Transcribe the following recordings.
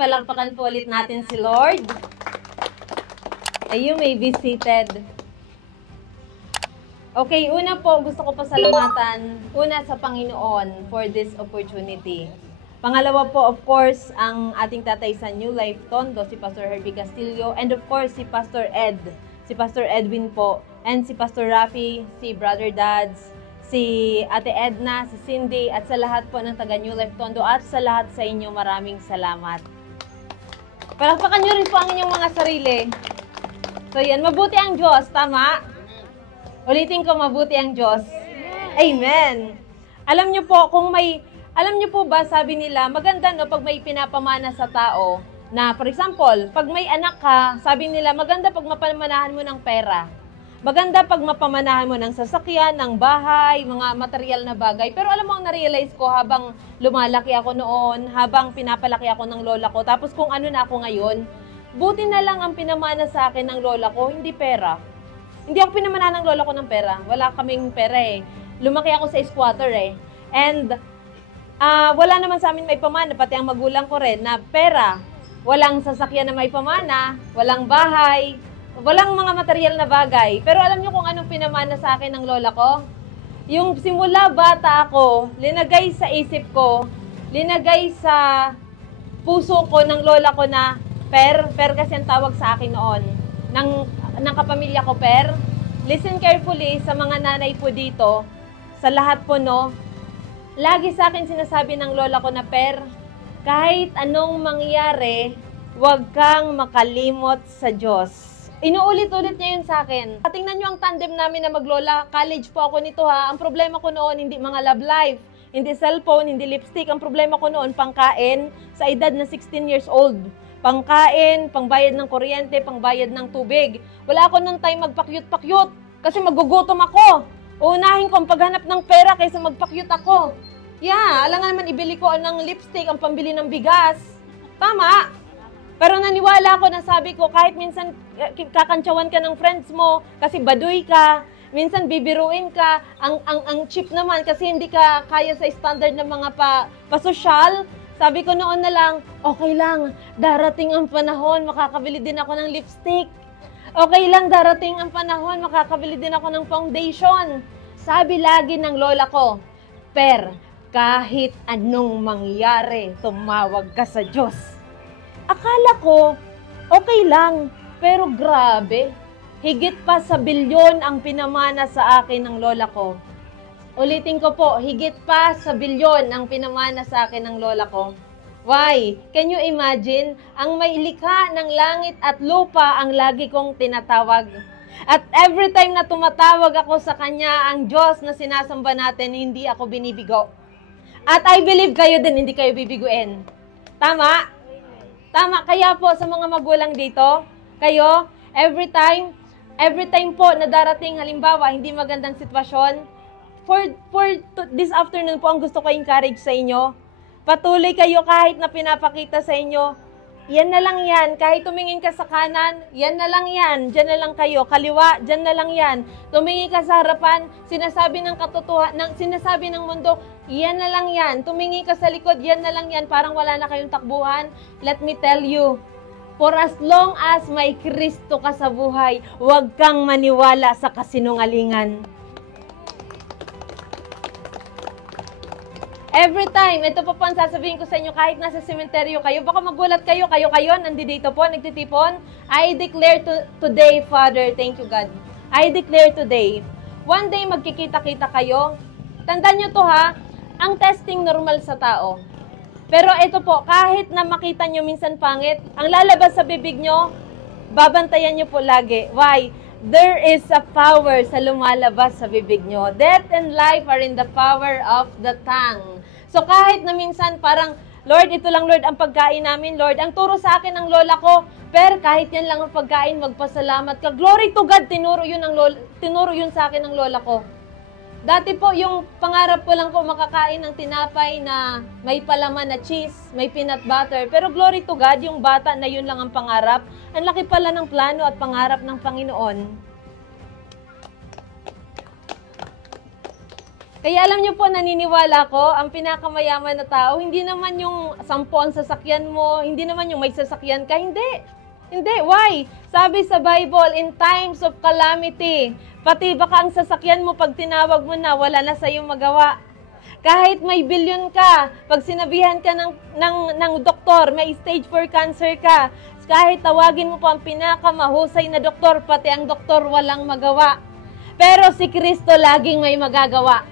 palakpakan po ulit natin si Lord. You may be seated. Okay, una po, gusto ko pasalamatan, una sa Panginoon for this opportunity. Pangalawa po, of course, ang ating tatay sa New Life Tondo, si Pastor Herbie Castillo, and of course, si Pastor Edwin po, and si Pastor Rafi, si Brother Dads, si Ate Edna, si Cindy, at sa lahat po ng taga New Life Tondo, at sa lahat sa inyo, maraming salamat. Palakpakan nyo rin po ang inyong mga sarili. So yan, mabuti ang Diyos, tama? Ulitin ko, mabuti ang Diyos. Amen. Alam nyo po ba, sabi nila, maganda no, pag may pinapamana sa tao, na for example, pag may anak ka, sabi nila, maganda pag mapamanahan mo ng pera. Maganda pag mapamanahan mo ng sasakyan, ng bahay, mga material na bagay. Pero alam mo, ang na-realize ko habang lumalaki ako noon, habang pinapalaki ako ng lola ko, tapos kung ano na ako ngayon, buti na lang ang pinamana sa akin ng lola ko, hindi pera. Hindi ako pinamana ng lola ko ng pera. Wala kaming pera eh. Lumaki ako sa squatter eh. And wala naman sa amin may pamana, pati ang magulang ko rin, na pera. Walang sasakyan na may pamana, walang bahay, walang mga material na bagay. Pero alam niyo kung anong pinamana sa akin ng lola ko? Yung simula bata ako, linagay sa isip ko, linagay sa puso ko ng lola ko na per kasi ang tawag sa akin noon, ng kapamilya ko, per. Listen carefully sa mga nanay po dito, sa lahat po no, lagi sa akin sinasabi ng lola ko na, per, kahit anong mangyari, huwag kang makalimot sa Diyos. Inuulit-ulit niya yun sa akin. Tingnan nyo ang tandem namin na maglola. College po ako nito ha. Ang problema ko noon, hindi mga love life, hindi cellphone, hindi lipstick. Ang problema ko noon, pangkain sa edad na 16 years old. Pangkain, pangbayad ng kuryente, pangbayad ng tubig. Wala ako nung time magpakyut-pakyut kasi magugutom ako. Uunahin ko ang paghanap ng pera kaysa magpakyut ako. Yeah, alam nga naman ibili ko ng lipstick, ang pambili ng bigas. Tama. Pero naniwala ako na sabi ko, kahit minsan kakantsawan ka ng friends mo kasi baduy ka, minsan bibiruin ka, ang cheap naman kasi hindi ka kaya sa standard ng mga pasosyal. Sabi ko noon na lang, okay lang, darating ang panahon, makakabili din ako ng lipstick. Okay lang, darating ang panahon, makakabili din ako ng foundation. Sabi lagi ng lola ko, per, kahit anong mangyari, tumawag ka sa Diyos. Akala ko, okay lang, pero grabe, higit pa sa bilyon ang pinamana sa akin ng lola ko. Ulitin ko po, higit pa sa bilyon ang pinamana sa akin ng lola ko. Why? Can you imagine? Ang may likha ng langit at lupa ang lagi kong tinatawag. At every time na tumatawag ako sa Kanya, ang Diyos na sinasamba natin, hindi ako binibigo. At I believe kayo din, hindi kayo bibiguin. Tama? Tama. Kaya po sa mga magulang dito, kayo, every time po na darating, halimbawa, hindi magandang sitwasyon, for this afternoon po, ang gusto ko encourage sa inyo, patuloy kayo kahit na pinapakita sa inyo, yan na lang yan. Kahit tumingin ka sa kanan, yan na lang yan. Diyan na lang kayo. Kaliwa, diyan na lang yan. Tumingin ka sa harapan, sinasabi ng katotohanan, sinasabi ng mundo, yan na lang yan. Tumingin ka sa likod, yan na lang yan. Parang wala na kayong takbuhan. Let me tell you, for as long as may Kristo ka sa buhay, huwag kang maniwala sa kasinungalingan. Every time, ito po ang sasabihin ko sa inyo, kahit nasa sementeryo kayo, baka magulat kayo, nandito po, nagtitipon. I declare today, Father, thank you God. I declare today, one day magkikita-kita kayo. Tandaan nyo to ha, ang testing normal sa tao. Pero ito po, kahit na makita nyo minsan pangit, ang lalabas sa bibig nyo, babantayan nyo po lagi. Why? There is a power sa lumalabas sa bibig nyo. Death and life are in the power of the tongue. So kahit na minsan parang, Lord, ito lang Lord ang pagkain namin, Lord. Ang turo sa akin ng lola ko, pero kahit yan lang ang pagkain, magpasalamat ka. Glory to God, tinuro yun sa akin ng lola ko. Dati po, yung pangarap ko lang po makakain ng tinapay na may palaman na cheese, may peanut butter. Pero glory to God, yung bata na yun lang ang pangarap. Ang laki pala ng plano at pangarap ng Panginoon. Kaya alam niyo po, naniniwala ko, ang pinakamayaman na tao, hindi naman yung 10 ang sasakyan mo, hindi naman yung may sasakyan ka, hindi. Hindi, why? Sabi sa Bible, in times of calamity, pati baka ang sasakyan mo, pag tinawag mo na, wala na sa'yo magawa. Kahit may bilyon ka, pag sinabihan ka ng doktor, may stage 4 cancer ka, kahit tawagin mo pa ang pinakamahusay na doktor, pati ang doktor walang magawa. Pero si Kristo laging may magagawa.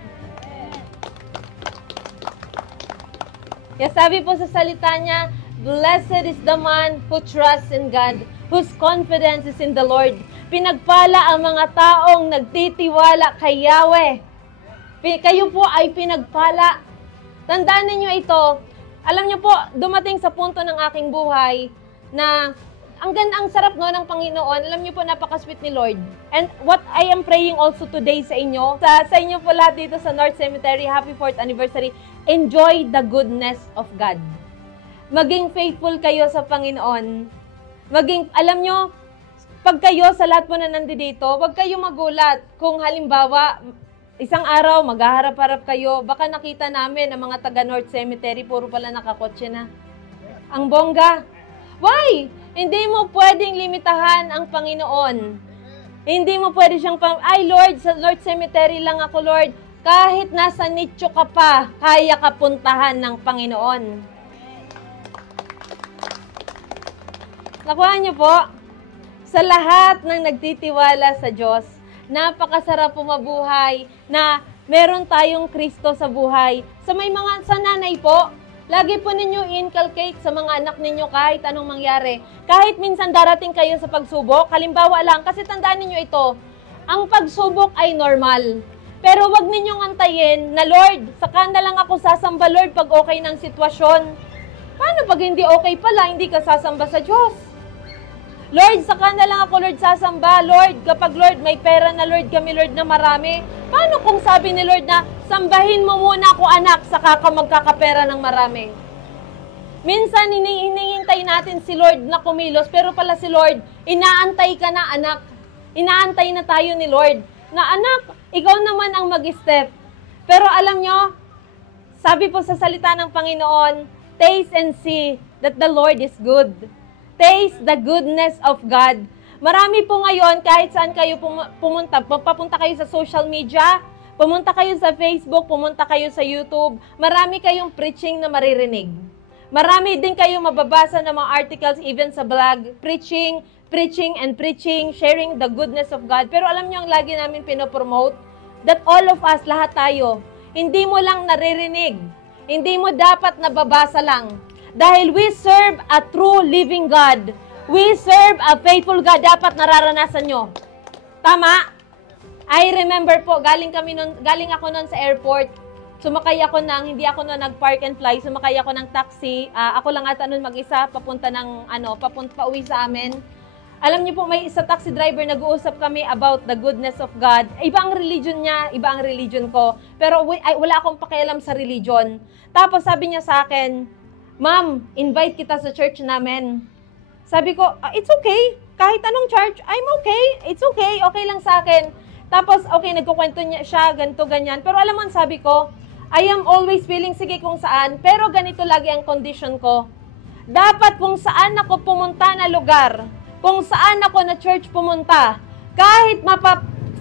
Kaya sabi po sa salita niya, blessed is the man who trusts in God, whose confidence is in the Lord. Pinagpala ang mga taong nagtitiwala kay Yahweh. Kayo po ay pinagpala. Tandaan ninyo ito. Alam niyo po, dumating sa punto ng aking buhay na ang sarap ng Panginoon. Alam niyo po, napaka-sweet ni Lord. And what I am praying also today sa inyo, sa inyo po lahat dito sa North Cemetery, happy 4th anniversary. Enjoy the goodness of God. Maging faithful kayo sa Panginoon. Alam nyo, pag kayo sa lahat po na nandito, huwag kayo magulat kung halimbawa, isang araw, maghaharap-harap kayo, baka nakita namin ang mga taga North Cemetery, puro pala nakakotse na. Ang bongga. Why? Hindi mo pwedeng limitahan ang Panginoon. Hindi mo pwede siyang, ay Lord, sa North Cemetery lang ako, Lord. Kahit nasa nicho ka pa, kaya ka puntahan ng Panginoon. Nakuha niyo po, sa lahat ng nagtitiwala sa Diyos, napakasarap po mabuhay na meron tayong Kristo sa buhay. Sa nanay po, lagi po ninyo inculcate sa mga anak ninyo kahit anong mangyari. Kahit minsan darating kayo sa pagsubok, halimbawa lang, kasi tandaan ninyo ito, ang pagsubok ay normal. Pero wag ninyong antayin na, Lord, saka na lang ako sasamba, Lord, pag okay ng sitwasyon. Paano pag hindi okay pala, hindi ka sasamba sa Diyos? Lord, saka na lang ako, Lord, sasamba. Lord, kapag, Lord, may pera na, Lord, kami, Lord, na marami. Paano kung sabi ni Lord na, sambahin mo muna ako, anak, saka ka magkakapera ng marami? Minsan, hinihintay natin si Lord na kumilos, pero pala si Lord, inaantay ka na, anak. Inaantay na tayo ni Lord. Na, anak, ikaw naman ang mag-step. Pero alam nyo, sabi po sa salita ng Panginoon, taste and see that the Lord is good. Taste the goodness of God. Marami po ngayon, kahit saan kayo papunta kayo sa social media, pumunta kayo sa Facebook, pumunta kayo sa YouTube, marami kayong preaching na maririnig. Marami din kayong mababasa ng mga articles, even sa blog, preaching, sharing the goodness of God. Pero alam niyo, ang lagi namin pinopromote, that all of us, lahat tayo, hindi mo lang naririnig, hindi mo dapat nababasa lang. Dahil we serve a true living God. We serve a faithful God. Dapat nararanasan nyo. Tama? I remember po, galing ako noon sa airport. Sumakay ako hindi ako nag-park and fly. Sumakay ako ng taxi. Ako lang ata noon mag-isa, pauwi sa amin. Alam niyo po, may isa taxi driver, nag-uusap kami about the goodness of God. Iba ang religion niya, iba ang religion ko. Pero wala akong pakialam sa religion. Tapos sabi niya sa akin, Ma'am, invite kita sa church namin. Sabi ko, it's okay. Kahit anong church, I'm okay. It's okay. Okay lang sa akin. Tapos, okay, nagkukwento niya siya, ganito, ganyan. Pero alam mo, sabi ko, I am always willing, sige kung saan, pero ganito lagi ang condition ko. Dapat kung saan ako pumunta na lugar, kung saan ako na church pumunta, kahit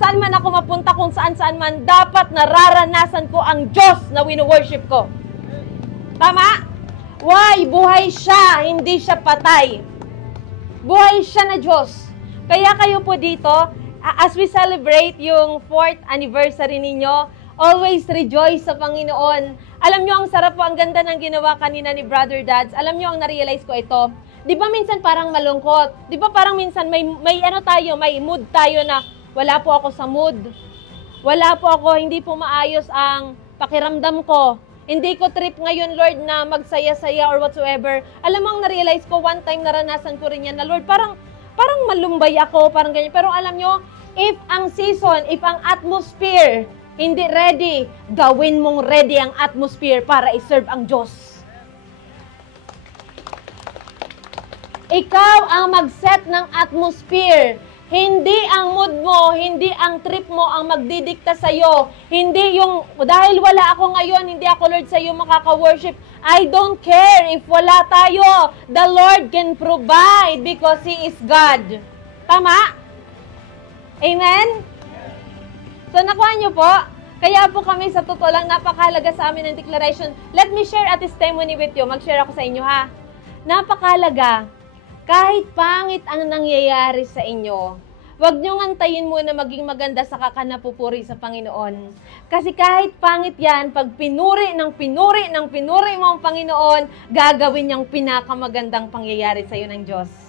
saan man ako mapunta, kung saan man, dapat nararanasan ko ang Diyos na wino-worship ko. Tama? Why? Buhay siya, hindi siya patay. Buhay siya na Diyos. Kaya kayo po dito, as we celebrate yung 4th anniversary ninyo, always rejoice sa Panginoon. Alam nyo, ang sarap po, ang ganda ng ginawa kanina ni Brother Dads. Alam nyo, ang narealize ko ito. Di ba minsan parang malungkot? Di ba parang minsan may mood tayo na wala po ako sa mood. Wala po ako, hindi po maayos ang pakiramdam ko. Hindi ko trip ngayon, Lord, na magsaya-saya or whatsoever. Alam mo, ang na-realize ko, one time naranasan ko rin yan na, Lord, parang malumbay ako, parang ganyan. Pero alam nyo, if ang atmosphere hindi ready, gawin mong ready ang atmosphere para iserve ang Diyos. Ikaw ang mag-set ng atmosphere. Hindi ang mood mo, hindi ang trip mo ang magdidikta sa'yo. Hindi yung, dahil wala ako ngayon, hindi ako Lord sa'yo makaka-worship. I don't care if wala tayo. The Lord can provide because He is God. Tama? Amen? So, nakuha niyo po? Kaya po kami sa totoo lang, napakahalaga sa amin ng declaration. Let me share a testimony with you. Mag-share ako sa inyo, ha? Napakahalaga. Kahit pangit ang nangyayari sa inyo, huwag niyong antayin muna maging maganda sa kakanapupuri sa Panginoon. Kasi kahit pangit yan, pag pinuri mo ang Panginoon, gagawin niyang pinakamagandang pangyayari sa iyo ng Diyos.